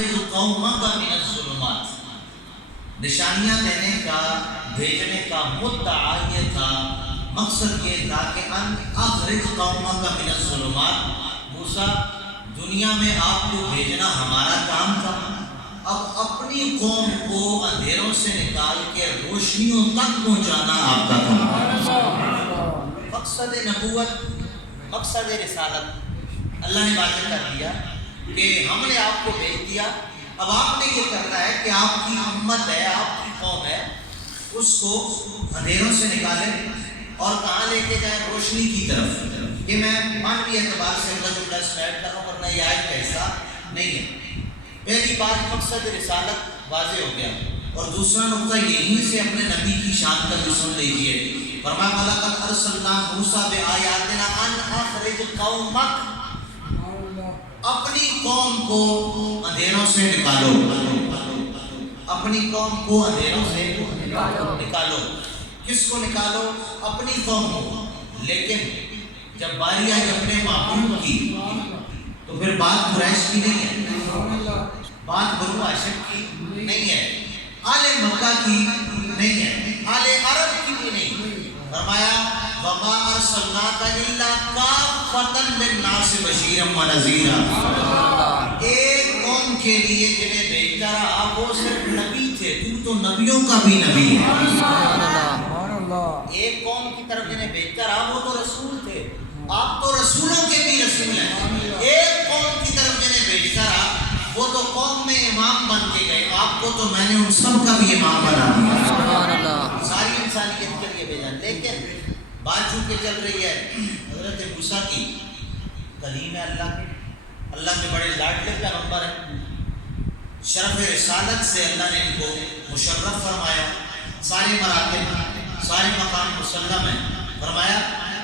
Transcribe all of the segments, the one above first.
قومک من الظلمات، نشانیاں دینے کا بھیجنے کا مدعا یہ تھا، مقصد یہ تھا کہ ان اخرج قومک من الظلمات، موسیٰ دنیا میں آپ کو بھیجنا ہمارا کام تھا، اب اپنی قوم کو اندھیروں سے نکال کے روشنیوں تک پہنچانا آپ کا کام ہے۔ مقصد نبوت، مقصد رسالت اللہ نے واضح کر دیا کہ ہم نے آپ کو بھیج دیا، اب آپ نے یہ کرنا ہے کہ آپ کی امت ہے، آپ کی قوم ہے، اس کو اندھیروں سے نکالیں اور کہاں لے کے جائیں؟ روشنی کی طرف۔ یہ میں معنوی اعتبار سے اپنا جملہ اسٹارٹ کر رہا ہوں، ورنہ یہ آیت کا حصہ نہیں ہے۔ پہلی بات مقصد رسالت واضح ہو گیا، اور دوسرا نقطہ یہیں سے اپنے نبی کی شان کا بھی سن لیجیے۔ فرمایا وَلَقَدْ أَرْسَلْنَا مُوسَىٰ بِآيَاتِنَا أَنْ أَخْرِجْ قَوْمَكَ، اپنی قوم کو اندھیروں سے نکالو، اپنی قوم کو اندھیروں سے نکالو۔ کس کو نکالو؟ اپنی قوم کو۔ لیکن جب باری آئی اپنے معبود کی تو پھر بات قریش کی نہیں ہے، بات بنو ہاشم کی نہیں ہے، آل مکہ کی نہیں ہے، آل عرب کی بھی نہیں۔ فرمایا وَمَا أَرْسَلْنَاكَ إِلَّا كَافَّةً لِلنَّاسِ بَشِيرًا وَنَذِيرًا، ایک قوم کے لیے جنہیں بھیجتا رہا وہ صرف نبی تھے، تو نبیوں کا بھی نبی ہے۔ ایک قوم کی طرف جنہیں بھیجتا رہا وہ تو رسول تھے، آپ تو رسولوں کے بھی رسول ہیں۔ ایک قوم کی طرف جنہیں بھیجتا رہا وہ تو قوم میں امام بن کے گئے، آپ کو تو میں نے ان سب کا بھی امام بنا دیا، ساری انسانیت کے لیے بھیجا۔ لیکن بات چونکہ چل رہی ہے حضرت موسیٰ کی، کلیم ہے اللہ کے بڑے لاڈلے پیغمبر ہیں، شرف رسالت سے اللہ نے ان کو مشرف فرمایا، سارے مراتب سارے مقام مسلم ہیں۔ فرمایا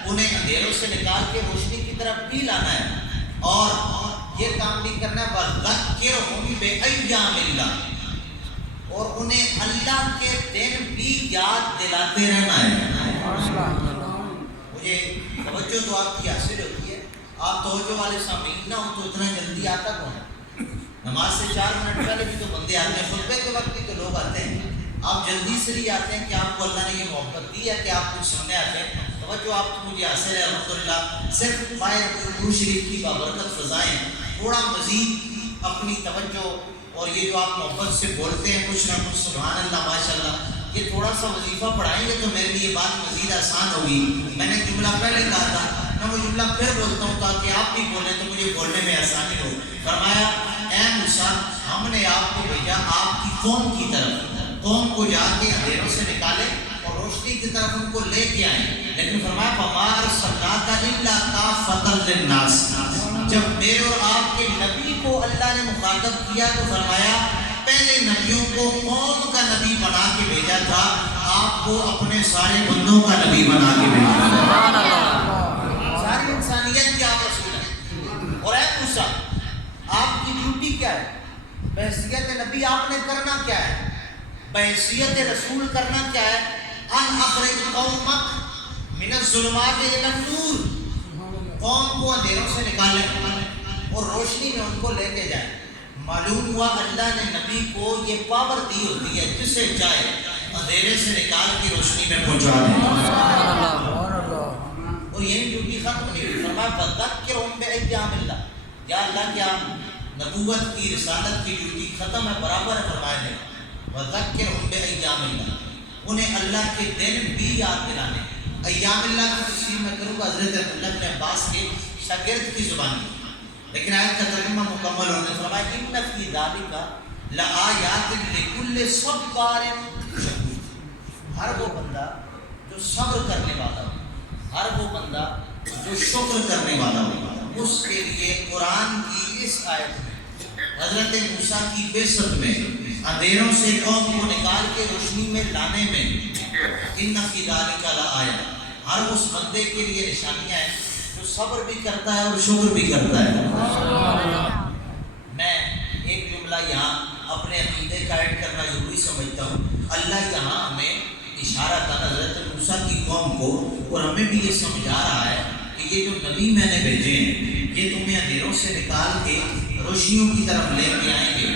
انہیں اندھیروں سے نکال کے روشنی کی طرف بھی لانا ہے، اور یہ کام بھی کرنا ہے وَذَكِّرْهُمْ بِأَيَّامِ اللَّهِ، اور انہیں اللہ کے دن بھی یاد دلاتے رہنا ہے۔ مجھے توجہ تو آپ کی حاصل ہوتی ہے، آپ توجہ والے سامعین نہ ہوں تو اتنا جلدی آتا کون ہے؟ نماز سے 4 منٹ پہلے بھی تو بندے آتے ہیں، خطبے کے وقت بھی تو لوگ آتے ہیں، آپ جلدی سے نہیں آتے ہیں کہ آپ کو اللہ نے یہ محبت دی ہے کہ آپ کچھ سننے آتے ہیں۔ توجہ آپ کو مجھے حاصل ہے الحمدللہ، صرف باہر روح شریف کی بابرکت فضائیں، تھوڑا مزید اپنی توجہ اور یہ جو آپ محبت سے بولتے ہیں کچھ نہ کچھ سبحان اللہ ماشاءاللہ، یہ تھوڑا سا وظیفہ پڑھائیں گے تو میرے لیے بات مزید آسان ہوگی۔ میں نے جملہ پہلے کہا تھا، میں وہ جملہ پھر بولتا ہوں تاکہ آپ بھی بولیں تو مجھے بولنے میں آسانی ہو۔ فرمایا اے موسیٰ ہم نے آپ کو بھیجا آپ کی قوم کی طرف، قوم کو جا کے اندھیروں سے نکالیں اور روشنی کی طرف ان کو لے کے آئیں۔ لیکن فرمایا وَمَا أَرْسَلْنَاكَ إِلَّا كَافَّةً لِلنَّاسِ، جب میرے اور آپ کے نبی کو اللہ نے مخاطب کیا تو فرمایا پہلے نبیوں کو قوم کا نبی بنا کے بھیجا تھا، آپ کو اپنے سارے بندوں کا نبی بنا کے بھیجا، ساری انسانیت کے آپ رسول ہیں۔ اور اے موسیٰ آپ کی ڈیوٹی کیا ہے؟ بحیثیت نبی آپ نے کرنا کیا ہے؟ بحیثیت رسول کرنا کیا ہے؟ ان اخرج قومک من الظلمات الی النور، قوم کو اندھیروں سے نکالیں اور روشنی میں ان کو لے کے جائیں۔ معلوم ہوا اللہ نے نبی کو یہ پاور دی ہوتی ہے جسے چاہے اندھیرے سے نکال کے روشنی میں پہنچا دیں، اور یہی ڈیوٹی ختم نہیں ہوئی۔ فرمایا وَذَكِّرْهُمْ بِأَيَّامِ اللَّهِ، یا اللہ کیا نبوت کی رسالت کی ڈیوٹی ختم ہے؟ برابر ہے۔ فرمایا نے وَذَكِّرْهُمْ بِأَيَّامِ اللَّهِ، انہیں اللہ کے دن بھی یاد دلانے۔ ایام اللہ کی تفسیر میں کروں گا حضرت عبداللہ بن عباس کے شاگرد کی زبانی، لیکن آیت کا ترجمہ مکمل ہونے۔ فرمایا ان فی ذالک لآیات لکل صبار شکور، ہر وہ بندہ جو صبر کرنے والا ہو، ہر وہ بندہ جو شکر کرنے والا ہو، اس کے لیے قرآن کی اس آیت میں حضرت موسیٰ کی بعثت میں اندھیروں سے قوم کو نکال کے روشنی میں لانے میں ان فی ذالک لآیات، ہر اس بندے کے لیے نشانیاں ہیں جو صبر بھی کرتا ہے اور شکر بھی کرتا ہے۔ میں ایک جملہ یہاں اپنے عقیدے کا ایڈ کرنا ضروری سمجھتا ہوں۔ اللہ یہاں ہمیں اشارہ تھا حضرت موسیٰ کی قوم کو، اور ہمیں بھی یہ سمجھا رہا ہے کہ یہ جو نبی میں نے بھیجے ہیں یہ تمہیں اندھیروں سے نکال کے روشنیوں کی طرف لے کے آئیں گے۔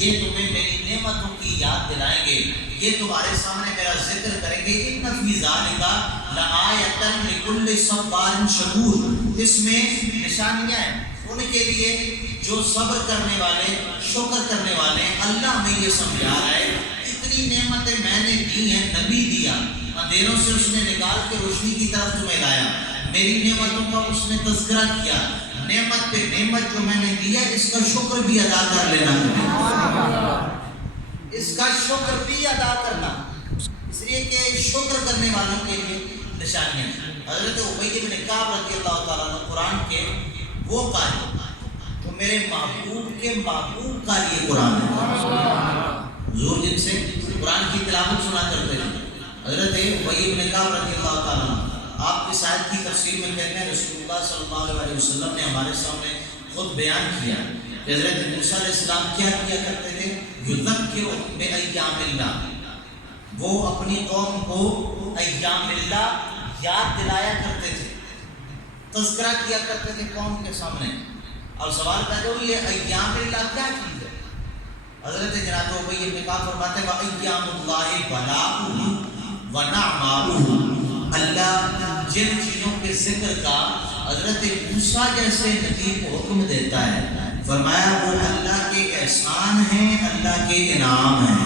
یہ تمہیں میری نعمتوں کی یاد دلائیں گے، یہ تمہارے سامنے میرا ذکر کریں گے۔ ان فی ذالک لآیۃ لکل صبار شکور، اس میں نشانیاں ہیں ان کے لیے جو صبر کرنے والے، شکر کرنے والے۔ اللہ میں یہ سمجھا رہا ہے اتنی نعمتیں میں نے دی ہیں، نبی دیا، اندھیروں سے اس نے نکال کے روشنی کی طرف تمہیں لایا، میری نعمتوں کا اس نے تذکرہ کیا، نعمت پہ نعمت جو میں نے دیا اس کا شکر بھی ادا کر لینا، اس کا شکر بھی ادا کرنا، اس لیے کہ شکر کرنے والوں کے لیے نشانیاں۔ حضرت ابی بن کعب رضی اللہ تعالیٰ عنہ قرآن کے وہ قاری جو میرے محبوب کے محبوب کا یہ قرآن ہے، حضور جن سے قرآن کی تلاوت سنا کرتے تھے۔ حضرت ابی بن کعب رضی اللہ تعالیٰ عنہ آپ اس آیت کی تفسیر میں کہتے ہیں رسول اللہ صلی اللہ علیہ وسلم نے ہمارے سامنے خود بیان کیا کہ حضرت موسیٰ علیہ السلام کیا کیا کرتے تھے، یذکر بایام اللہ، وہ اپنی قوم کو ایام اللہ یاد دلایا کرتے تھے، تذکرہ کیا کرتے تھے قوم کے سامنے۔ اور سوال پیدا ہوئی ہے ایام اللہ کیا چیز ہے؟ حضرت جناب ابی بن کعب فرماتے ہیں وَأَيَّامُ اللَّهِ بَلَاؤُهُ وَنَعْمَاؤُهُ، اللہ جن چیزوں کے ذکر کا حضرت موسیٰ جیسے نبی کو حکم دیتا ہے، فرمایا وہ اللہ کے احسان ہیں، اللہ کے انعام ہیں۔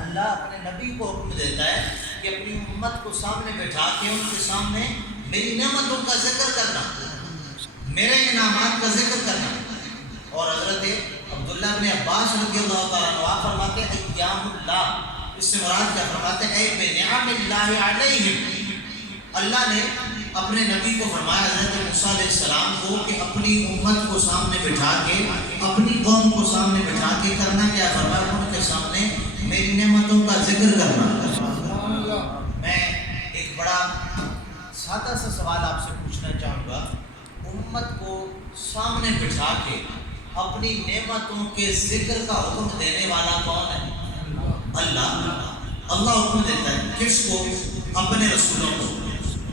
اللہ اپنے نبی کو حکم دیتا ہے کہ اپنی امت کو سامنے بٹھا کے ان کے سامنے میری نعمتوں کا ذکر کرنا، میرے انعامات کا ذکر کرنا۔ اور حضرت عبداللہ بن عباس رضی اللہ تعالیٰ عنہ فرماتے ہیں ایام اللہ، اس سے مراد کیا؟ فرماتے ہیں اے بنعم اللہ علیہم، اللہ نے اپنے نبی کو فرمایا حضرت موسیٰ علیہ السلام کو کہ اپنی امت کو سامنے بٹھا کے، اپنی قوم کو سامنے بٹھا کے کرنا کیا؟ فرمایا ان کے سامنے میری نعمتوں کا ذکر کرنا۔ میں ایک بڑا سادہ سا سوال آپ سے پوچھنا چاہوں گا، امت کو سامنے بٹھا کے اپنی نعمتوں کے ذکر کا حکم دینے والا کون ہے؟ اللہ۔ اللہ حکم دیتا ہے کس کو؟ اپنے رسولوں کو۔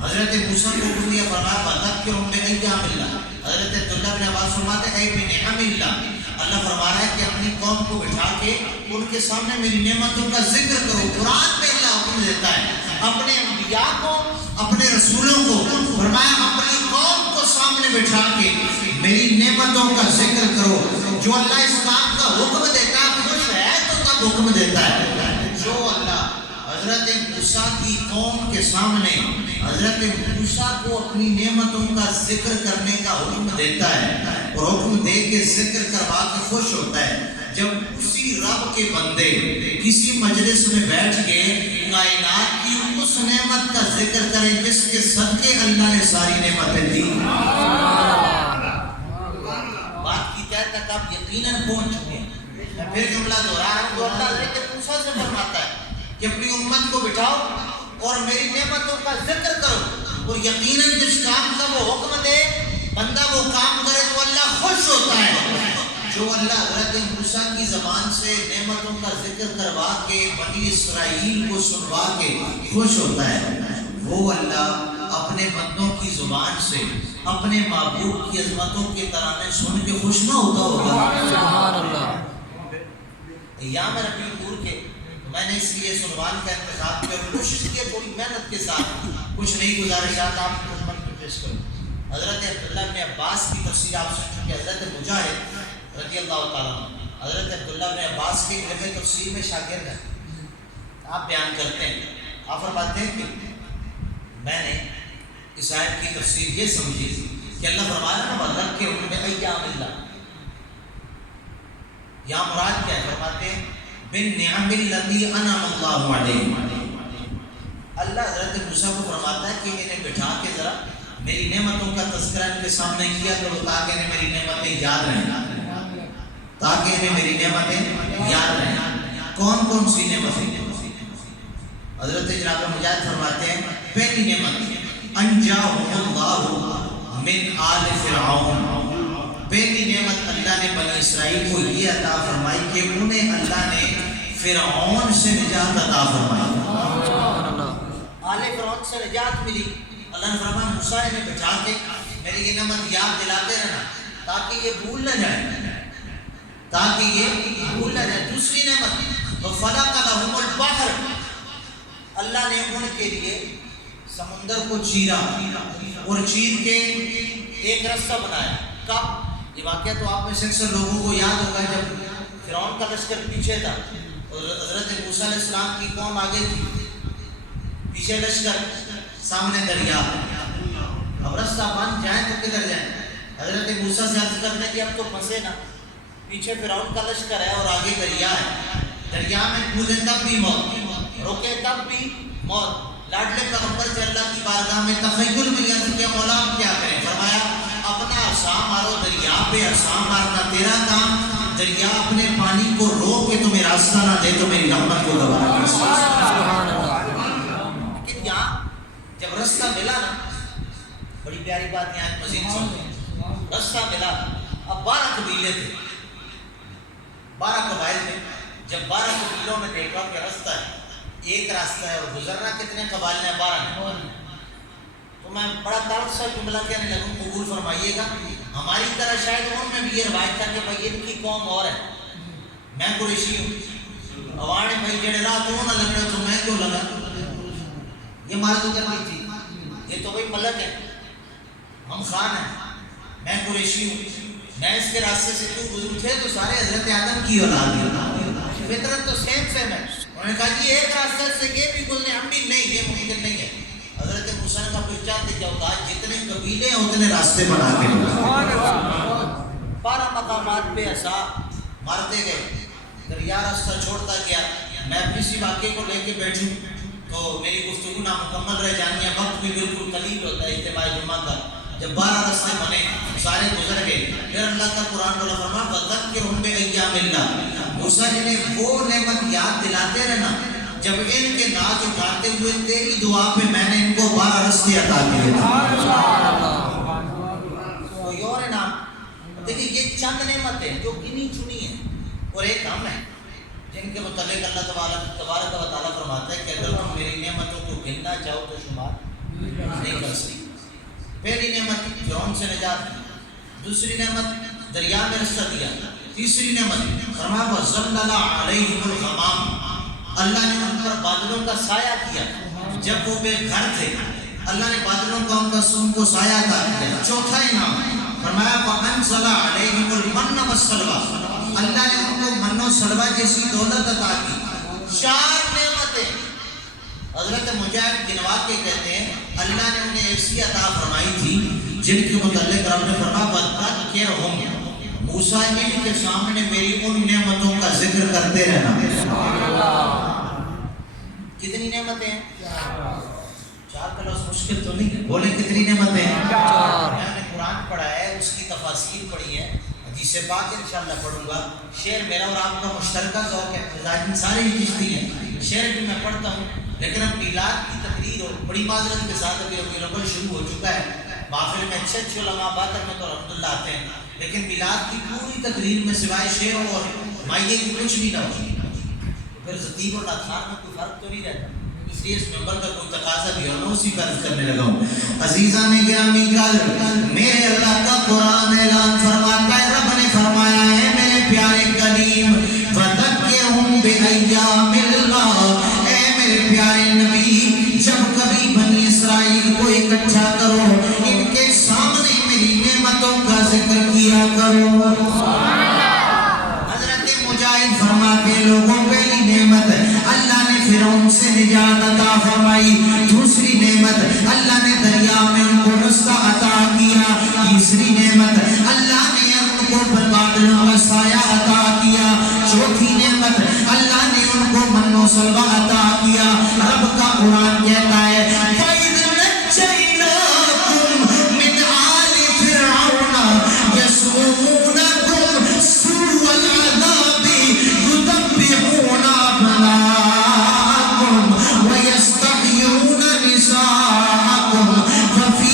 حضرت موسیٰ کو حکم دیا، فرمایا فَذَكِّرْهُم بِأَيَّامِ اللَّهِ۔ حضرت عبداللہ بن عباس فرماتے ہیں اے بنعم اللہ، اللہ فرما رہا ہے کہ اپنی قوم کو بٹھا کے ان کے سامنے میری نعمتوں کا ذکر کرو۔ قرآن میں اللہ حکم دیتا ہے اپنے انبیاء کو، اپنے رسولوں کو، فرمایا اپنی قوم کو سامنے بٹھا کے میری نعمتوں کا ذکر کرو۔ جو اللہ اس کام کا حکم دیتا ہے خوش ہے تو تب حکم دیتا ہے۔ جو اللہ حضرت موسیٰ کی قوم کے سامنے حضرت موسیٰ کو اپنی نعمتوں کا ذکر کرنے کا حکم دیتا ہے اور حکم دے کے ذکر کروا کے خوش ہوتا ہے، جب اسی رب کے بندے کسی مجلس میں بیٹھ کے کائنات کی اس نعمت کا ذکر کریں جس کے صدقے اللہ نے ساری نعمتیں دی، بات کی تہہ تک آپ یقیناً پہنچ چکے ہیں۔ میں پھر جملہ دہرا رہا ہوں جو اللہ حضرت موسیٰ سے فرماتا ہے کہ اپنی امت کو بٹھاؤ اور میری نعمتوں کا ذکر کرو، اور یقیناً جس کام کا وہ حکم دے بندہ وہ کام کرے تو اللہ خوش ہوتا ہے۔ جو اللہ حضرت موسیٰ کی زبان سے نعمتوں کا ذکر کروا کے بنی اسرائیل کو سنوا کے خوش ہوتا ہے، وہ اللہ اپنے بندوں کی زبان سے اپنے محبوب کی عظمتوں کے ترانے سن کے خوش نہ ہوتا ہوگا؟ سبحان اللہ۔ ایام ربیع الاول کے میں نے اس لیے سنوان کا انتخاب کیا اور کوشش کی تھوڑی محنت کے ساتھ کچھ نئی گزارشات آپ کو خدمت میں پیش کروں۔ حضرت عبداللہ بن عباس کی تفسیر آپ سن چکے، حضرت مجاہد رضی اللہ تعالیٰ عنہ حضرت عبداللہ بن عباس کے علم تفسیر میں شاگرد ہیں، آپ بیان کرتے ہیں، آپ فرماتے ہیں کہ میں نے اس آیت کی تفسیر یہ سمجھی کہ اللہ فرمایا نا وَذَكِّرْهُم بِأَيَّامِ اللَّهِ، یہاں مراد کیا ہے؟ فرماتے ہیں بِالنِّعَمِ الَّتِي أَنْعَمَ اللَّهُ عَلَيْهِمْ، اللہ حضرت موسیٰ کو فرماتا ہے کہ انہیں بٹھا کے ذرا میری نعمتوں کا تذکرہ ان کے سامنے کیا کرو تاکہ انہیں میری نعمتیں یاد رہیں، تاکہ انہیں میری نعمتیں یاد رہیں۔ کون کون سی نعمتیں؟ حضرت جناب مجاہد فرماتے ہیں پہلی نعمت انجاهم اللہ من آل فرعون، پہلی نعمت اللہ نے بنی اسرائیل کو یہ عطا فرمائی کہ انہیں اللہ نے فرعون سے نجات عطا فرمائی، آل فرعون سے نجات ملی۔ اللہ نے فرمایا موسیٰ انہیں بٹھا کے میری یہ نعمت یاد دلاتے رہنا تاکہ یہ بھول نہ جائیں۔ تاکہ یہ بھول نہ جائے. دوسری نعمت فَفَلَقَ لَهُمُ الْبَحْرَ, اللہ نے ان کے لیے سمندر کو چیرا اور چیر کے ایک رستہ بنایا. کب؟ یہ واقعہ تو آپ میں سے اکثر لوگوں کو یاد ہوگا جب فرعون کا لشکر پیچھے تھا اور حضرت موسیٰ علیہ السلام کی قوم آگے تھی, پیچھے لشکر سامنے دریا. اب رستہ بن جائیں تو کدھر جائیں؟ حضرت موسیٰ سے عرض کرتے ہیں کہ اب تو پھنسے نا, پیچھے فرعون کا لشکر ہے اور آگے دریا ہے, دریا میں کودیں تب بھی موت, روکے تب بھی موت. لاڈلے پیغمبر سے اللہ کی بارگاہ میں تخیل میں عرض کیا مولا ہم کیا کریں؟ فرمایا اپنا عصا مارو دریا پہ, عصا مارنا تیرا کام, دریا اپنے پانی کو روک کے تمہیں راستہ نہ دے تو میری رحمت کو گوارا کر. لیکن یہاں جب رستہ ملا نا, بڑی پیاری بات یہاں مزید سنتے, رستہ ملا. اب 12 قبیلے تھے, 12 قبائل تھے. جب 12 قبیلوں میں دیکھا کہ رستہ ہے, ایک راستہ ہے, اور گزرنا کتنے قبائل نے؟ 12 نے. تو میں بڑا دعوت سے جملہ کہنے لگوں, قبول فرمائیے گا. ہماری طرح شاید ان میں بھی یہ روایت تھا کہ بھائی ان کی قوم اور ہے, میں قریشی ہوں, اوانے بھائی جڑے راہ تو نہ لگ رہے تو میں کیوں لگا, یہ مارو کرنی تھی. یہ تو بھائی ملک ہے, ہم خان ہیں, میں قریشی ہوں, میں اس کے راستے سے کیوں گزروں؟ تھے تو سارے حضرت آدم کی اولاد ہے, فطرت تو سیم سیم ہے. انہوں نے کہا جی ایک راستے سے یہ بھی گزرے, ہم بھی نہیں, یہ ممکن نہیں ہے. حضرت موسیٰ نے کہا پھر چاہتے کیا ہوتا ہے, جتنے قبیلے ہیں اتنے راستے بنا کے 12 مقامات پہ عصا مارتے گئے, دریا راستہ چھوڑتا گیا. میں اپنی سی واقعے کو لے کے بیٹھوں تو میری گفتگو نامکمل رہ جانی ہے, وقت بھی بالکل قلیل ہوتا ہے اجتماع جمعہ کا. جب 12 راستے بنے سارے گزر گئے, پھر اللہ کا قرآن والا فرما وَذَكِّرْهُمْ بِأَيَّامِ اللَّهِ, موسیٰ جنہیں وہ نعمت یاد دلاتے رہنا جب ان کے ناز اٹھاتے ہوئے تیری دعا پہ میں نے ان کو 12 راستے عطا کیے تھے. کوئی اور انعام دیکھیں, یہ چند نعمتیں جو گنی چنی ہیں, اور ایک ہم ہیں جن کے متعلق اللہ تبارک و تعالیٰ فرماتا ہے کہ اگر تم میری نعمتوں کو گننا چاہو تو شمار نہیں کر سکتے. پہلی نعمت فرعون سے نجات, دوسری نعمت دریا میں رستہ دیا, تیسری نعمت فرمایا وَظَلَّلَ عَلَيْهِمُ الْغَمَامَ, اللہ نے ان پر بادلوں کا سایہ کیا. جب وہ بے گھر تھے اللہ نے بادلوں کا ان کا سن کو سایہ عطا کیا. چوتھا انعام فرمایا وَأَنزَلَ عَلَيْهِمُ الْمَنَّ وَالسَّلْوَىٰ, اللہ نے ان کو من و سلوہ جیسی دولت عطا کی. 4 نعمتیں حضرت مجاہد گنوا کے کہتے ہیں اللہ نے انہیں ایسی عطا فرمائی تھی جن کے متعلق رب نے فرمایا وَذَكِّرْهُمْ, موسیٰ ان کے سامنے میری ان نعمتوں کا ذکر کرتے رہنا. کتنی نعمتیں ہیں؟ 4 کا لفظ مشکل تو نہیں ہے, بولیں کتنی نعمتیں ہیں؟ میں نے قرآن پڑھا ہے, اس کی تفاسیر پڑھی ہے, حدیث پاک انشاءاللہ پڑھوں گا. شعر میرا اور آپ کا مشترکہ ذوق ہے, مزاج سارے ہی چیزیں ہیں, شعر بھی میں پڑھتا ہوں. لیکن اب میلاد کی تقریر اور بڑی معذرت کے ساتھ ابھی ربیع الاول شروع ہو چکا ہے, محفل میں اچھے علماء باتر میں تو الحمدللہ آتے ہیں, لیکن میلاد کی پوری تقریر میں سوائے شعروں اور مائیے کی کچھ بھی نہ ہو, پھر خطیب اور نعتخوان میں کوئی فرق تو نہیں رہتا. اس لیے اس ممبر کا کوئی تقاضا بھی ہونا, اسی پر عرض کرنے لگا ہوں. عزیزان گرامی قدر, میرے اللہ کا قرآن اعلان فرماتا ہے, رب نے فرمایا ہے میرے پیارے کلیم وَذَكِّرْهُمْ بِأَيَّامِ اللَّهِ, اے میرے پیارے نبی جب کبھی بنی اسرائیل کو اکٹھا کرو ان کے سامنے میری نعمتوں کا ذکر کیا کرو. حضرت مجاہد فرماتے لوگوں پہلی نعمت اللہ نے فرعون سے نجات عطا فرمائی, دوسری نعمت اللہ نے دریا میں ان کو رستہ عطا کیا, تیسری نعمت اللہ نے ان کو بادلوں کا سایہ عطا کیا, چوتھی نعمت اللہ نے ان کو من و سلوہ عطا کیا. رب کا قرآن کہتا ہے وَإِذْ نَجَّيْنَاكُمْ مِنْ آلِ فِرْعَوْنَ يَسُومُونَكُمْ سُوءَ الْعَذَابِ يُذَبِّحُونَ أَبْنَاءَكُمْ وَيَسْتَحْيُونَ نِسَاءَكُمْ وَفِي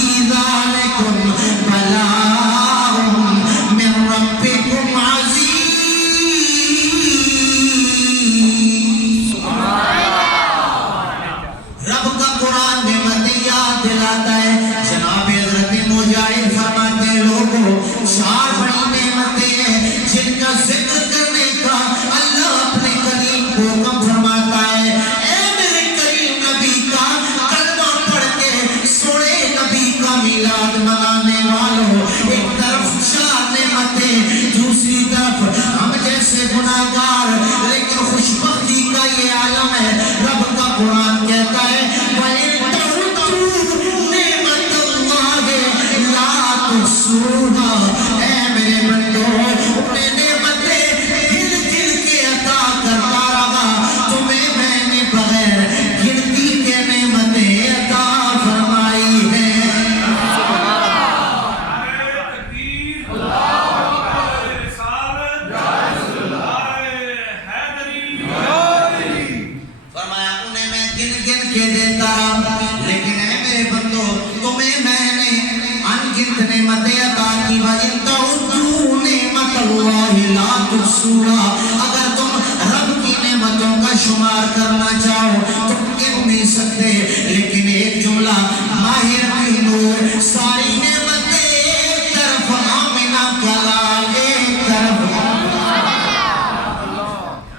رسولا اگر تم رب کی نعمتوں کا شمار کرنا چاہو تو گن نہیں سکتے لیکن ایک جملہ ماہر کی نور ساری نعمتیں ایک طرف آمنہ کا لال ایک طرف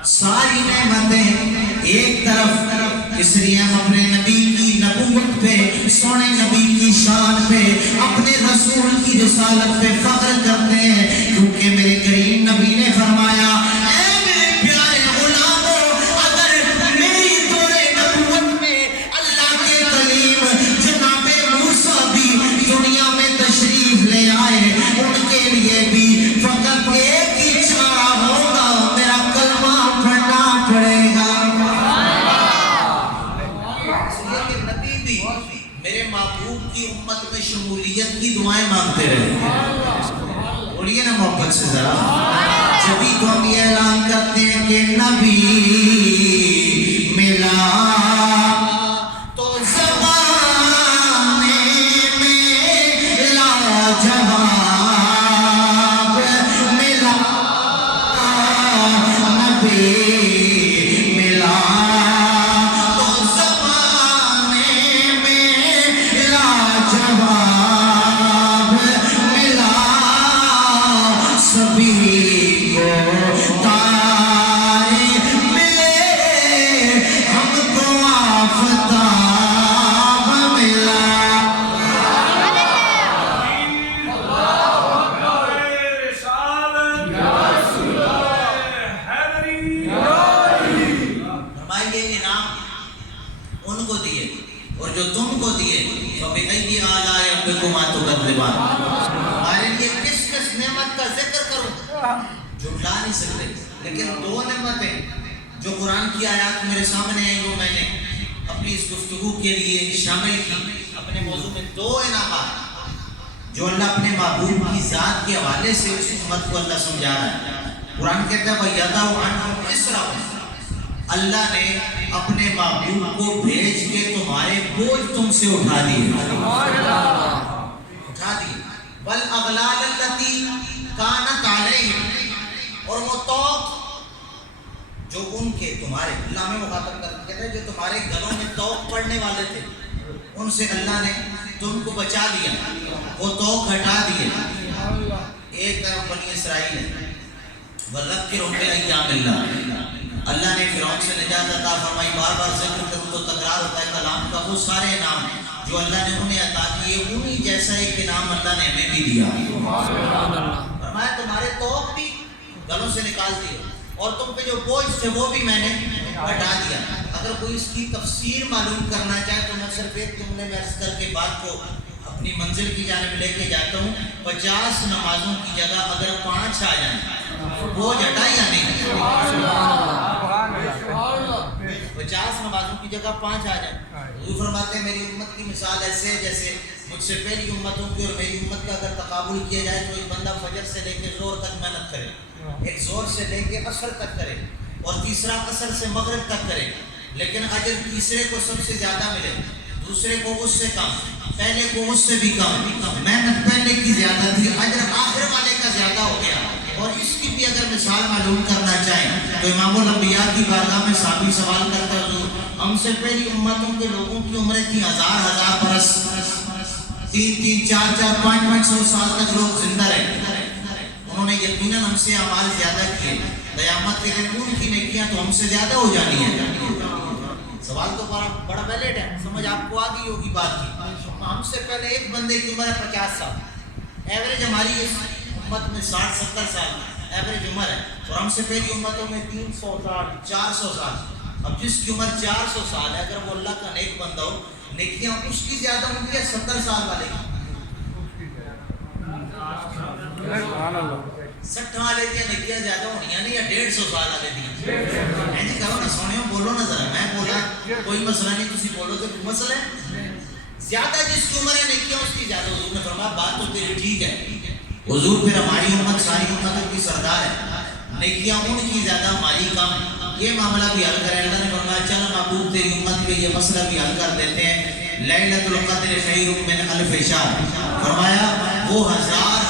ساری نعمتیں ایک طرف اس لیے ہم اپنے نبی کی نبوت پہ سونے نبی کی شان پہ اپنے رسول کی رسالت پہ فخر کرتے ہیں کیونکہ میرے کریم نبی نے فرمایا اے میرے پیارے غلاموں اگر میری دور نبوت میں اللہ کے کلیم جناب موسیٰ بھی دنیا میں تشریف لے آئے ان کے لیے بھی فقط ایک ہی چارہ ہوگا میرا کلمہ پڑھنا پڑے گا میرے محبوب کی امت میں شمولیت کی دعائیں مانگتے رہے بولیے نا محبت سے ذرا جبھی تو ہم یہ اعلان کرتے ہیں کہ نبی ملا تو زمانے میں لاجواب ملا نبی ملا ہمارے لیے کس کس نعمت کا ذکر کروں جھٹلا نہیں سکتے لیکن دو نعمتیں جو قرآن کی آیات میرے سامنے ہیں وہ میں نے اپنی اس گفتگو کے لیے شامل کی اپنے موضوع میں دو انعامات جو اللہ اپنے محبوب کی ذات کے حوالے سے اس امت کو اللہ سمجھا رہا ہے قرآن کہتا ہے وَيَدَعُ عَنْهُمْ إِسْرَهُمْ اللہ نے اپنے محبوب کو بھیج کے تمہارے بوجھ تم سے اٹھا دیے وَالْأَغْلَالَ الَّتِي كَانَتْ عَلَيْهِمْ اور وہ توق جو ان کے تمہارے اللہ میں مخاطب کرتے ہیں جو تمہارے گلوں میں توق پڑنے والے تھے ان سے اللہ نے تم کو بچا دیا وہ توق ہٹا دیے ایک طرف بنی اسرائیل ہے وَذَكِّرْهُمْ بِأَيَّامِ اللَّهِ اللہ نے فرعون سے نجات عطا فرمائی بار بار ذکر کروں تو تکرار ہوتا ہے کلام کا وہ سارے نام جو اللہ نے انہیں عطا کیے انہی جیسا ایک انعام اللہ نے ہمیں بھی دیا فرمایا تمہارے توق بھی گلوں سے نکال دیے اور تم پہ جو بوجھ تھے وہ بھی میں نے ہٹا دیا اگر کوئی اس کی تفسیر معلوم کرنا چاہے تو میں صرف ایک جملے میں عرض کر کے بات کو اپنی منزل کی جانب لے کے جاتا ہوں 50 نمازوں کی جگہ اگر 5 آ جائیں بوجھ ہٹا یا نہیں 50 نمازوں کی جگہ 5 آ جائیں حضور فرماتے ہیں میری امت کی مثال ایسے ہے جیسے مجھ سے پہلی امتوں کی اور میری امت کا اگر تقابل کیا جائے تو ایک بندہ فجر سے لے کے زور تک محنت کرے ایک زور سے لے کے عصر تک کرے اور تیسرا عصر سے مغرب تک کرے لیکن اجر تیسرے کو سب سے زیادہ ملے دوسرے کو اس سے کم پہلے کو اس سے بھی کم محنت پہلے کی زیادہ تھی اجر آخر والے کا زیادہ ہو گیا اور اس کی بھی اگر مثال معلوم کرنا چاہیں تو امام الانبیاء کی بارگاہ میں صحابی سوال کرتا ہے حضور ہم سے پہلی امتوں کے لوگوں کی عمریں تھیں 1000 برس 3 4 500 سال تک لوگ زندہ رہے انہوں نے یقیناً ہم سے اعمال زیادہ کیے قیامت کے دن ان کی نیکیاں تو ہم سے زیادہ ہو جانی ہیں سوال تو بڑا ویلڈ ہے سمجھ آپ کو آ گئی ہوگی بات کی ہم سے پہلے ایک بندے کی عمر ہے 50 سال ایوریج ہماری اس امت میں 60-70 سال ایوریج عمر ہے اور ہم سے پہلی امتوں میں 300 سال 400 سال اب جس کی عمر 400 سال ہے اگر وہ اللہ کا نیک بندہ ہو نیکیاں اس کی زیادہ ہوں گی 70 سال والے کی 60 والے کی نیکیاں زیادہ ہونی نہیں یا 150 سال والے دی جی کرو نا سونیوں بولو نا ذرا میں بولا کوئی مسئلہ نہیں تسی بولو تو کوئی مسئلہ ہے زیادہ جس کی عمر ہے نیکیاں اس کی زیادہ حضور نے فرمایا بات تو تیری ٹھیک ہے حضور پھر ہماری امت ساری امتوں کی سردار ہے نیکیاں ان کی زیادہ ہماری کم یہ معاملہ بھی حل کریں اللہ نے فرمایا چل محبوب تیری امت کے یہ مسئلہ بھی حل کر دیتے ہیں لیلۃ القدر خیر من الف شہر فرمایا وہ ہزار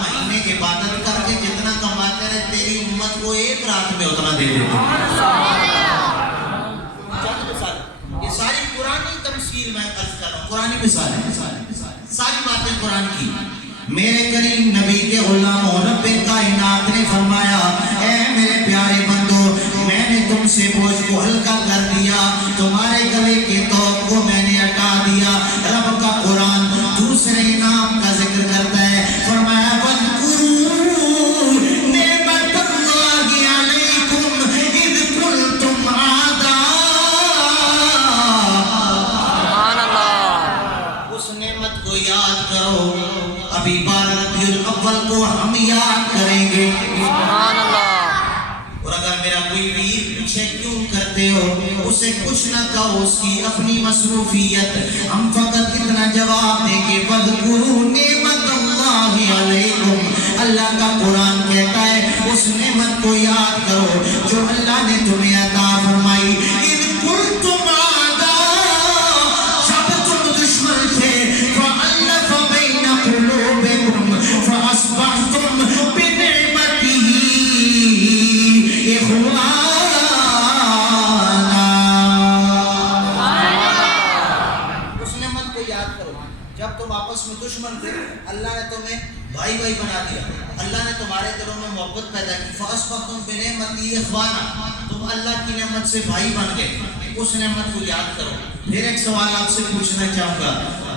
مہینے کی عبادت کر کے جتنا کماتے رہے تیری امت کو ایک رات میں اتنا دے دیتے ہیں۔ یہ ساری قرآنی تمثیل میں عرض کر رہا ہوں، قرآنی مثال ہے، ساری باتیں قرآن کی۔ میرے کریم نبی کے غلاموں، رب کائنات نے فرمایا اے میرے پیارے بندو، میں نے تم سے بوجھ کو ہلکا کر دیا، تمہارے گلے کے توق کو میں نے ہٹا دیا۔ رب کا قرآن دوسرے انعام کا ذکر کرتا ہے، فرمایا وَاذْكُرُوا نِعْمَتَ اللَّهِ عَلَيْكُمْ إِذْ كُنْتُمْ أَعْدَاءً۔ اس نعمت کو یاد کرو، ابھی 12 ربیع الاول کو ہم یاد کریں گے۔ سبحان اللہ۔ اور اگر میرا کوئی ویر پیچھے کیوں کرتے ہو، اسے کچھ نہ کہو، اس کی اپنی مصروفیت، ہم فقط اتنا جواب دیں کہ وَاذْكُرُوا نِعْمَتَ اللَّهِ عَلَيْكُمْ۔ اللہ کا قرآن کہتا ہے اس نعمت کو یاد کرو جو اللہ نے تمہیں عطا فرمائی۔ اِذْ كُنْتُمْ أَعْدَاءً، جب تم دشمن تھے، فَأَلَّفَ بَيْنَ قُلُوبِكُمْ فَأَصْبَحْتُمْ بِنِعْمَتِهِ إِخْوَانًا۔ اس نعمت کو یاد کرو جب تم آپس میں دشمن تھے، اللہ نے تمہیں بھائی بھائی بنا دیا، اللہ نے تمہارے دلوں میں محبت پیدا کی۔ فَأَصْبَحْتُمْ بِنِعْمَتِهِ إِخْوَانًا، تم اللہ کی نعمت سے بھائی بن گئے۔ اس نعمت کو یاد کرو۔ پھر ایک سوال آپ سے پوچھنا چاہوں گا،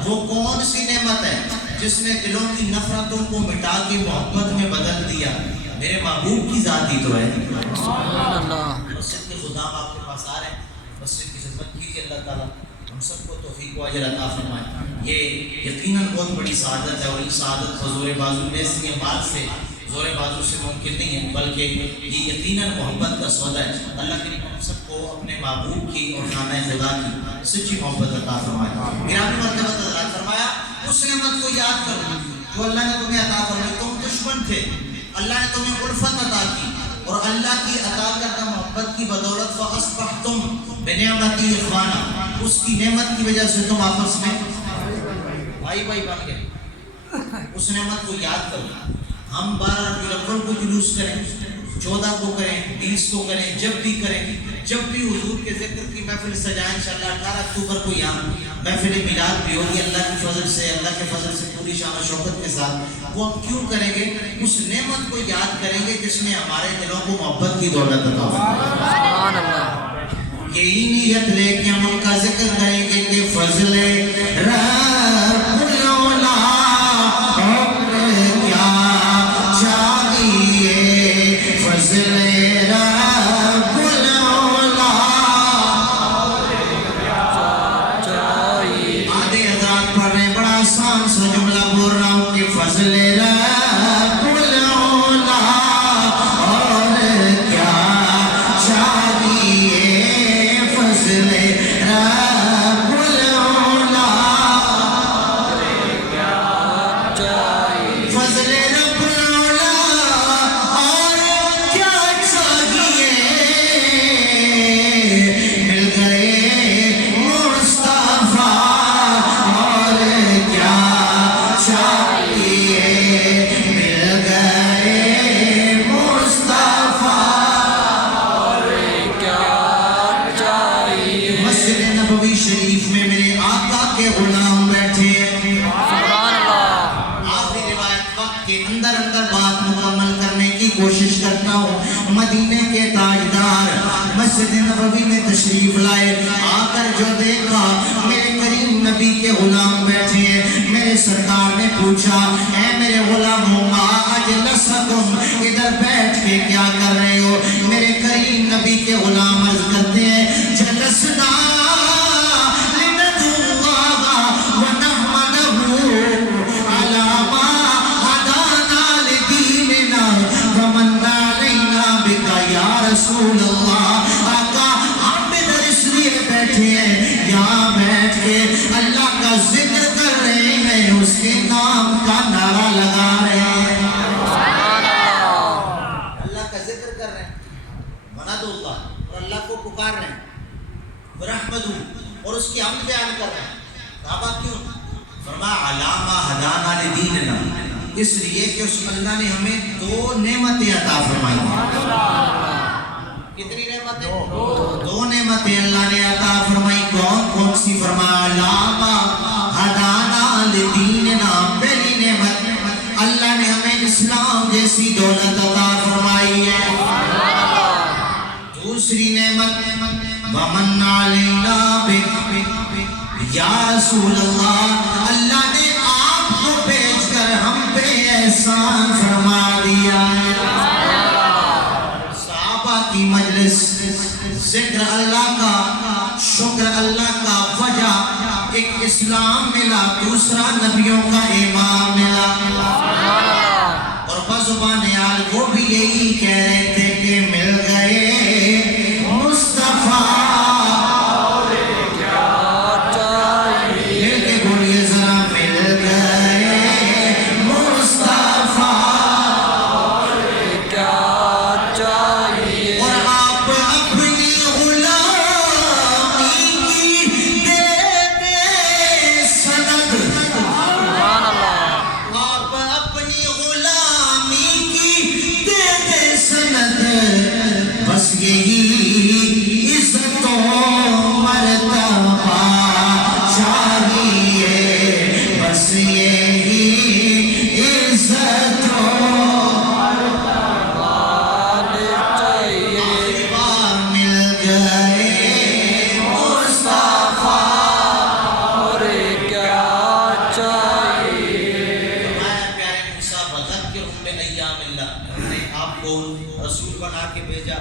وہ کون سی نعمت ہے جس نے دلوں کی نفرتوں کو مٹا کے محبت میں بدل دیا؟ میرے محبوب کی ذات ہی تو ہے۔ سبحان اللہ۔ مسجد کے خدام آپ کے پاس آ رہے ہیں، مسجد کی خدمت کیجیے، اللہ تعالیٰ ہم سب کو توفیق و اجر عطا فرمائے۔ یہ یقیناً بہت بڑی سعادت ہے، اور یہ سعادت حضور بازو میں سے بات سے، زور بازو سے ممکن نہیں ہے، بلکہ یہ یقیناً محبت کا سودا ہے۔ اللہ کریم ہم سب کو اپنے محبوب کی اور خانہ خدا کی سچی محبت عطا فرمائے۔ گرامی مرتبہ حضرات، فرمایا اس نعمت کو یاد کرو جو اللہ نے تمہیں عطا فرمائی۔ تم دشمن تھے، اللہ نے تمہیں الفت عطا کی، اور اللہ کی عطا کردہ محبت کی بدولت فَأَصْبَحْتُمْ بِنِعْمَتِهِ إِخْوَانًا، اس کی نعمت کی وجہ سے تم آپس میں بھائی بھائی بن گئے۔ اس نعمت کو یاد کرو۔ ہم 12 ربیع الاول کو جلوس کریں، 14 کو کریں، 20 کو کریں، جب بھی کریں، جب بھی حضور کے ذکر کی محفل سجائیں، انشاءاللہ 18 اکتوبر کو یہاں محفل میلاد بھی ہوگی، اللہ کی فضل سے، اللہ کے فضل سے پوری شان و شوکت کے ساتھ۔ وہ ہم کیوں کریں گے؟ اس نعمت کو یاد کریں گے جس نے ہمارے دلوں کو محبت کی دولت عطا فرمائی۔ یہی نیت لے کے ہم ان کا ذکر کریں گے کہ فضل رب العلا اور کیا چاہیے، فضل رب العلا چاہیے۔ آدھے حضرات پڑھ رہے، بڑا آسان سا جملہ بول رہا ہوں کہ فضل رب العلا اور کیا چاہیے، فضل رب العلا، فضل رب العلا اور کیا چاہیے، مل گئے مصطفیٰ اور کیا چاہیے، مل گئے مصطفیٰ اور کیا چاہیے۔ مسجد نبوی شریف میں میرے آقا کے غلام بیٹھے ہیں، سبحان اللہ۔ آخری روایت وقت کے اندر اندر بات مکمل کرنے کی کوشش کرتا ہوں۔ مدینے کے تاجدار مسجد نبوی میں تشریف لائے، آ کر جو دیکھا میرے کریم نبی کے غلام بیٹھے ہیں، میرے سرکار نے پوچھا اے میرے غلاموں ما اجلسکم، ادھر بیٹھ کے کیا کر رہے ہو؟ میرے کریم نبی کے غلام عرض کرتے ہیں جلسنا لندعو اللہ ونحمدہ علی ما ہدانا لدیننا ومن علینا بک یا رسول اللہ۔ آقا ہم ادھر اس لیے بیٹھے ہیں، یہاں بیٹھ کے اللہ کا ذکر کر رہے ہیں، اس کے نام کا نعرہ لگا رہے ہیں، اللہ کا ذکر کر رہے ہیں، وندعو اللہ، اور اللہ کو پکار رہے ہیں، ورحمتہ، اور اس کی حمد بیان کر رہے ہیں۔ صحابہ کیوں؟ فرمایا علی ما ہدانا لدیننا، اس لیے کہ اس اللہ نے ہمیں 2 نعمتیں عطا فرمائی ہیں. کتنی نعمتیں؟ 2 نعمتیں اللہ نے عطا فرمائی. کون سی فرمایا؟ لاما ہدانا لدیننا. پہلی نعمت اللہ نے ہمیں اسلام جیسی دولت عطا فرمائی ہے. دوسری نعمت ومن علینا بک یا رسول اللہ، اللہ نے آپ کو بھیج کر ہم پہ احسان فرما دیا ہے. صحابہ کی مجلس، ذکر اللہ کا، شکر اللہ کا، وجہ ایک اسلام ملا، دوسرا نبیوں کا امام ملا. اور بزبان حال وہ بھی یہی کہہ رہے تھے کہ مل گئے مصطفیٰ. مل کے بولیے ذرا، مل گئے مصطفیٰ. اور آپ اپنی غلامی کی دیتے سند، آپ اپنی غلامی کی دیتے سند. بس یہی عزت و مرتبہ چاہیے، بس یہی عزت و آخری بار مل گئے مصطفیٰ. پیارے موسیٰ وذکرہم بایام اللہ، ہم نے آپ کو رسول بنا کے بھیجا.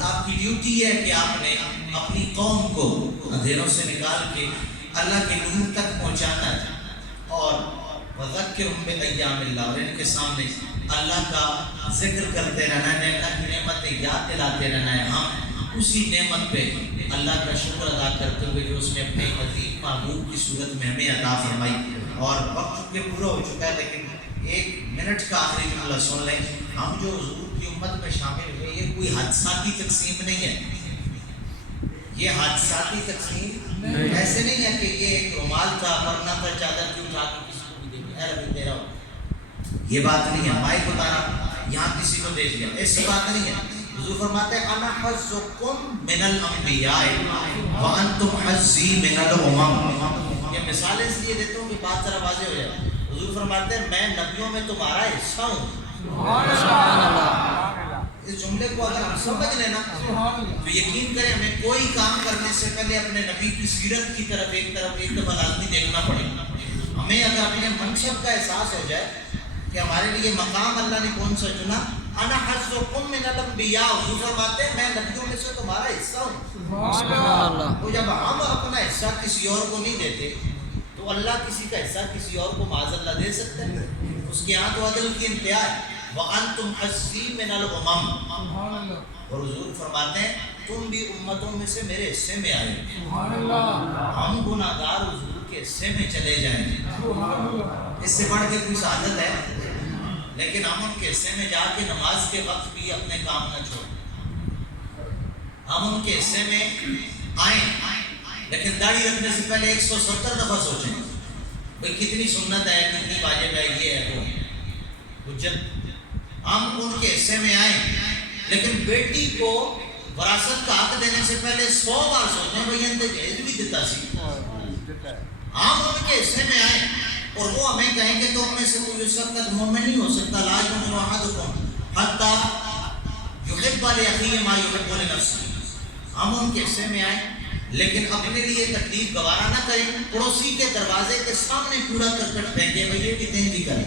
آپ کی ڈیوٹی ہے کہ آپ نے اپنی قوم کو اندھیروں سے نکال کے اللہ کے نور تک پہنچانا ہے. اور وذکرہم بایام اللہ، اور ان کے سامنے اللہ کا ذکر کرتے رہنا ہے، اللہ کی نعمتیں یاد دلاتے رہنا ہے. ہم اسی نعمت پہ اللہ کا شکر ادا کرتے ہوئے جو اس نے اپنے عظیم محبوب کی صورت میں ہمیں عطا فرمائی. اور وقت چونکہ پورا ہو چکا ہے، لیکن 1 منٹ کا آخری جملہ سن لیں. ہم جو حضور کی امت میں شامل ہوئے، یہ کوئی حادثاتی تقسیم نہیں ہے. یہ حادثاتی تقسیم ایسے نہیں ہے کہ یہ ایک رومال تھا، پرنا تھا، چادر کی اٹھا کے کسی کو بھی دے دیا، اے ربی تیرا ہو. یہ بات نہیں ہے. مائک اتارا، یہاں کسی کو دے دیا، ایسی بات نہیں ہے. حضور فرماتے ہیں انا حظکم من الانبیاء وانتم حظی من الامم. یہ مثال اس لیے دیتا ہوں کہ بات ذرا واضح ہو جائے. حضور فرماتے ہیں میں نبیوں میں تمہارا حصہ ہوں. اس جملے کو اگر ہم سمجھ لیں نا تو یقین کریں ہمیں کوئی کام کرنے سے پہلے اپنے نبی کی سیرت کی طرف ایک دفعہ لازمی دیکھنا پڑے گا. ہمیں اگر اپنے منصب کا احساس ہو جائے کہ ہمارے لیے مقام اللہ نے کون سا چنا، انا حظکم من الانبیاء، حضور فرماتے ہیں میں نبیوں میں سے تمہارا حصہ ہوں. تو جب ہم اپنا حصہ کسی اور کو نہیں دیتے تو اللہ کسی کا حصہ کسی اور کو معاذ اللہ دے سکتے ہیں؟ اس کے ہاں تو عدل کی انتہا ہے. وَأَنْتُمْ حَظِّي مِنَ الْأُمَمِ. اور حضور فرماتے ہیں تم بھی امتوں میں سے میرے حصے میں آئے. ہم گناہگار حضور کے حصے میں چلے جائیں. اس سے بڑھ کے کوئی سعادت ہے؟ لیکن ہم ان کے حصے میں جا کے نماز کے وقت بھی اپنے کام نہ چھوڑیں. ہم ان کے حصے میں آئیں لیکن داڑھی رکھنے سے پہلے 170 دفعہ سوچیں بھئی کتنی سنت ہے، کتنی واجب ہے، یہ ہے وہ حجت. ہم ان کے حصے میں آئیں لیکن بیٹی کو وراثت کا حق دینے سے پہلے 100 بار سوچیں بھئی انتے جہیز بھی دیتا سی. ہم ان کے حصے میں آئیں اور وہ ہمیں کہیں کہ تم میں سے کوئی اس وقت تک مومن نہیں ہو سکتا، لا یؤمن احدکم حتی یحب لاخیہ ما یحب لنفسہ. ہم ان کے حصے میں آئیں لیکن اپنے لیے تکلیف گوارا نہ کریں. پڑوسی کے دروازے کے سامنے کوڑا کرکٹ پھینکے بھئی یہ بھی تینجی کریں.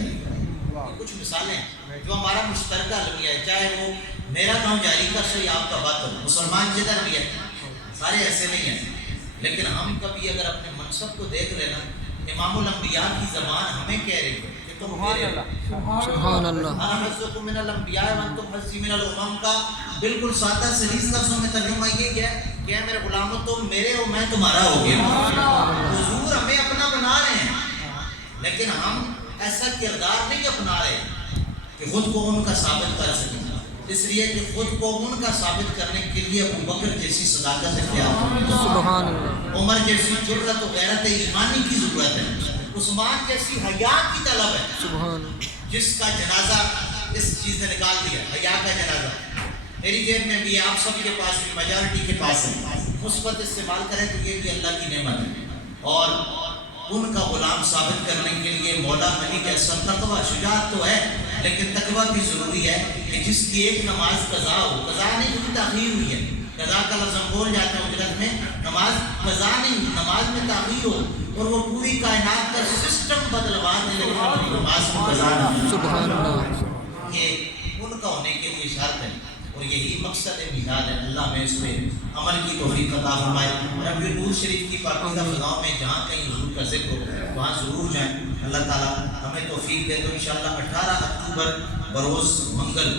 کچھ مثالیں جو ہمارا مشترکہ المیہ ہے، چاہے وہ میرا گاؤں جاری کا سے آپ کا بات ہو. مسلمان جدھر بھی ہے سارے ایسے نہیں ہیں، لیکن ہم کبھی اگر اپنے منصب کو دیکھ لینا، امام الانبیاء کی زبان ہمیں کہہ رہی ہے کہ تم میرے سبحان اللہ انا حظکم من الانبیاء وانتم حظی من الامم کا بالکل سادہ سلیس لفظوں میں ترجمہ یہ کیا ہے کہ اے میرے غلاموں تم میرے ہو میں تمہارا ہو گیا. حضور ہمیں اپنا بنا رہے ہیں لیکن ہم ایسا کردار نہیں اپنا رہے کہ خود کو ان کا ثابت کر سکیں. اس لیے کہ خود کو ان کا ثابت کرنے کے لیے ابو بکر جیسی صداقت اختیار، سبحان اللہ، عمر جیسی جرأت و غیرت ایمانی کی ضرورت ہے، عثمان جیسی حیا کی طلب ہے. سبحان اللہ. جس کا جنازہ اس چیز نے نکال دیا، حیا کا جنازہ میری جیب میں بھی ہے، آپ سب کے پاس بھی، میجارٹی کے پاس ہے، مثبت استعمال کریں تو یہ بھی اللہ کی نعمت ہے۔ اور ان کا غلام ثابت کرنے کے لیے مولا علی کے اثر تقوی، شجاعت تو ہے لیکن تقوی بھی ضروری ہے کہ جس کی ایک نماز قضا ہو، قضا نہیں کیونکہ تاخیر ہوئی ہے، قضا کا لفظ ہم بول جاتے ہیں اجرت میں، نماز قضا نہیں، نماز میں تاخیر ہو اور وہ پوری کائنات کا سسٹم بدلوا دے لیکن اپنی نماز میں قضا نہیں، سبحان اللہ۔ یہ ان کا ہونے کے لیے شرط ہے اور یہی مقصد میلاد ہے۔ اللہ میں اس پہ عمل کی توفیق عطا فرمائے۔ رب نور شریف کی پاکیزہ فضاؤں میں جہاں کہیں حضور کا ذکر ہو وہاں ضرور جائیں، اللہ تعالیٰ ہمیں توفیق دے تو انشاءاللہ 18 اکتوبر بروز منگل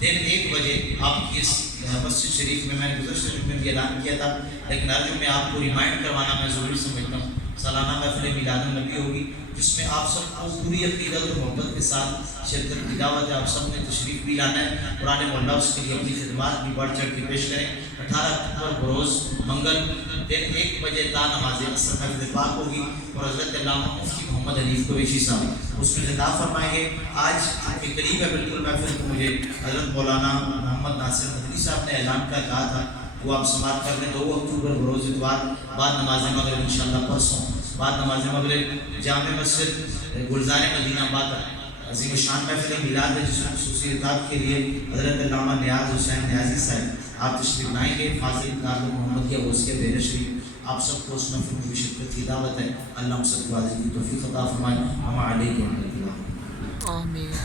دن 1 بجے آپ کی اس مسجد شریف میں، میں گزشتہ شریف میں بھی اعلان کیا تھا لیکن آج میں آپ کو ریمائنڈ کروانا میں ضروری سمجھتا ہوں، سالانہ محفل میلاد النبی ہوگی جس میں آپ سب کو پوری عقیدت اور محبت کے ساتھ شرکت کی دعوت ہے۔ آپ سب نے تشریف بھی لانا ہے، قرآن مولا اس کے لیے اپنی خدمات بھی بڑھ چڑھ کے پیش کریں۔ 18 اکتوبر بروز منگل دن 1 بجے تا نماز عصر محفل پاک ہوگی اور حضرت علامہ مفتی محمد حنیف قریشی صاحب اس میں خطاب فرمائیں گے۔ آج کے قریب ہے بالکل محفل کو مجھے حضرت مولانا محمد ناصر مدنی صاحب نے اعلان کا کہا تھا، وہ آپ سماعت کر لیں۔ 2 اکتوبر بروز اتوار بعد نماز مغرب انشاءاللہ پرسوں بعد نماز مغرب جامع مسجد گلزار مدینہ آباد عظیم شان محفل میلاد ہے جس میں خصوصی خطاب کے لیے حضرت علامہ نیاز حسین نیازی صاحب آپ تشریف لائیں گے۔ فاضل دارالعلوم محمدیہ غوث کے بیر شریف آپ سب کو اس محفل میں شرکت کی دعوت ہے۔ اللہ ہم سب کو حاضری کی توفیق عطا فرمائے۔ ہم علیکم ورحمۃ اللہ۔ آمین۔